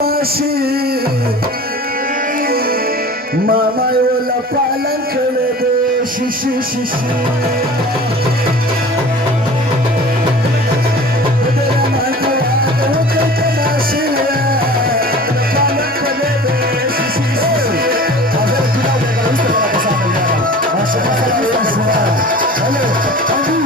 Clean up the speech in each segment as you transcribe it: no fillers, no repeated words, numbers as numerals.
Mama yola palan kele de shishi shishi. Bedera manta ya hoke tamashi ya palan kele de shishi shishi. Agar kita udah kalau itu kalau kesana ya. Masuk masuk semua. Halo, Andi.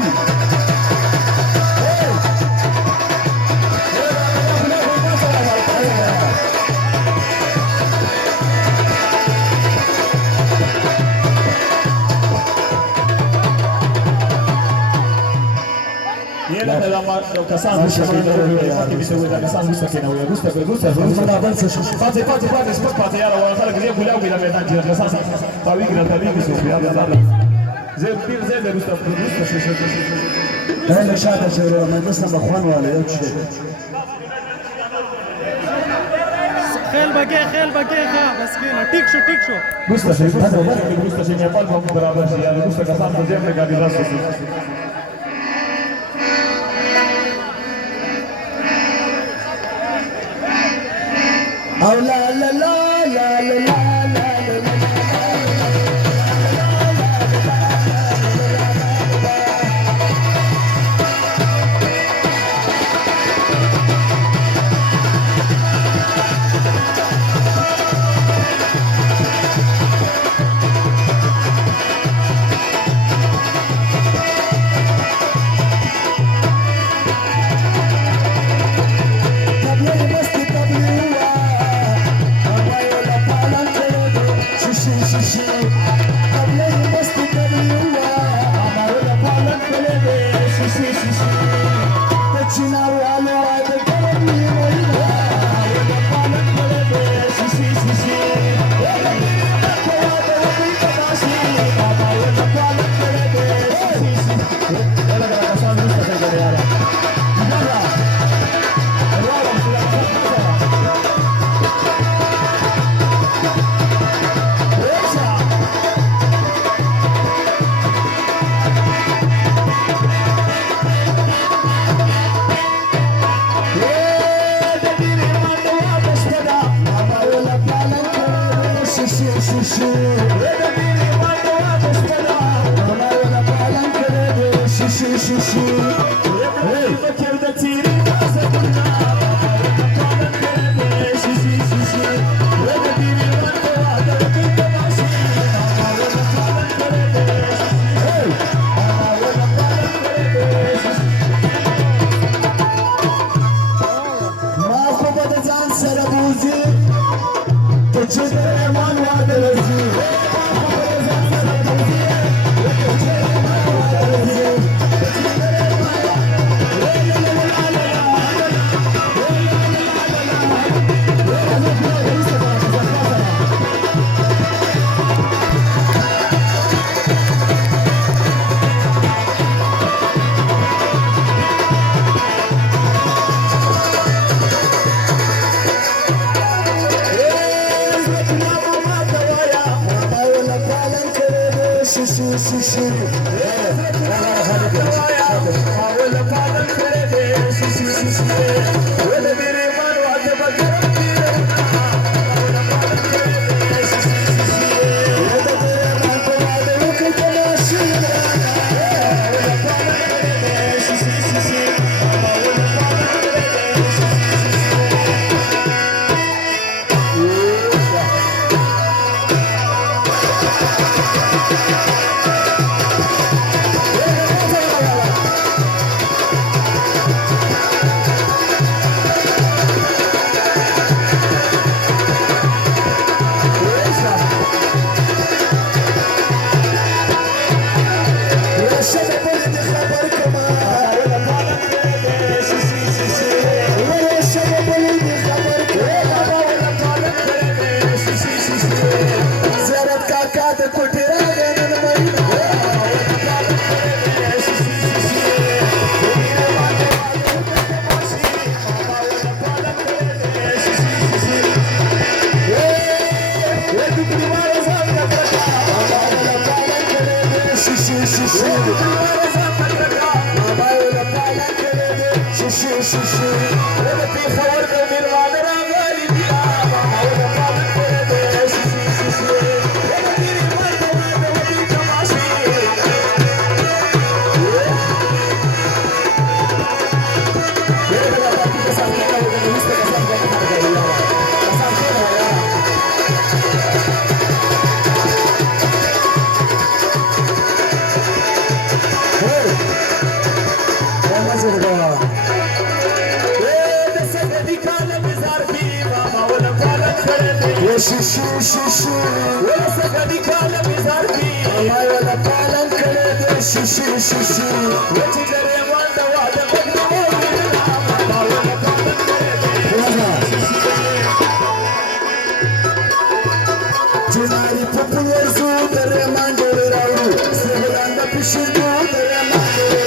Kasam gusta que no veo que viste que Kasam gusta que no veo gusta ما بنسى فاتي اسمك فاتي يا رب خلك زي بولاو كده بيتان جيران Kasam طويق طويق شوف يا الله زي كتير زي ده gusta انا شاطر شو ما نسمع اخوان ولا يمشي خيل بقى مسكينه تيك شو gusta شيء Nepal हम बराबर है यार gusta Kasam तो जेब में गाड़ी रास्ते Oh la la la la la la la la. शिशु शिशु सगळी काल बिजारती मायाला पालंकडे दे शिशु शिशु याची दरे वाद वाद मावळ्याला जुनारी पपुलर सुंदर मांडोळ रावडू सेवलांना पिशू सुंदर मांडोळ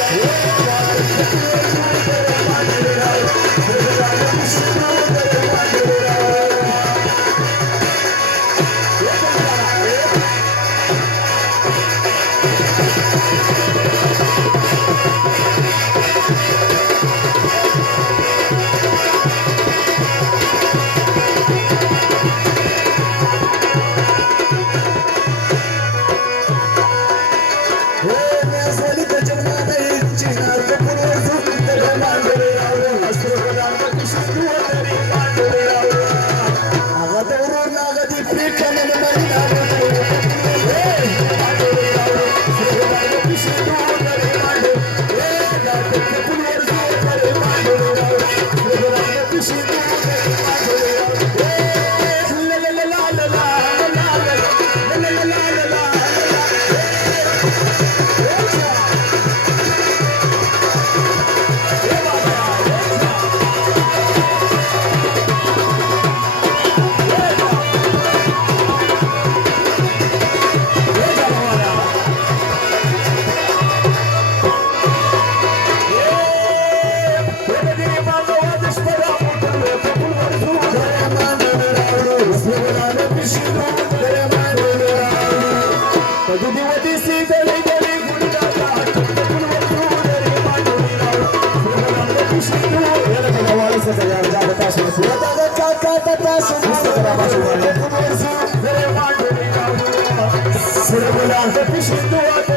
Surabaya, the fishing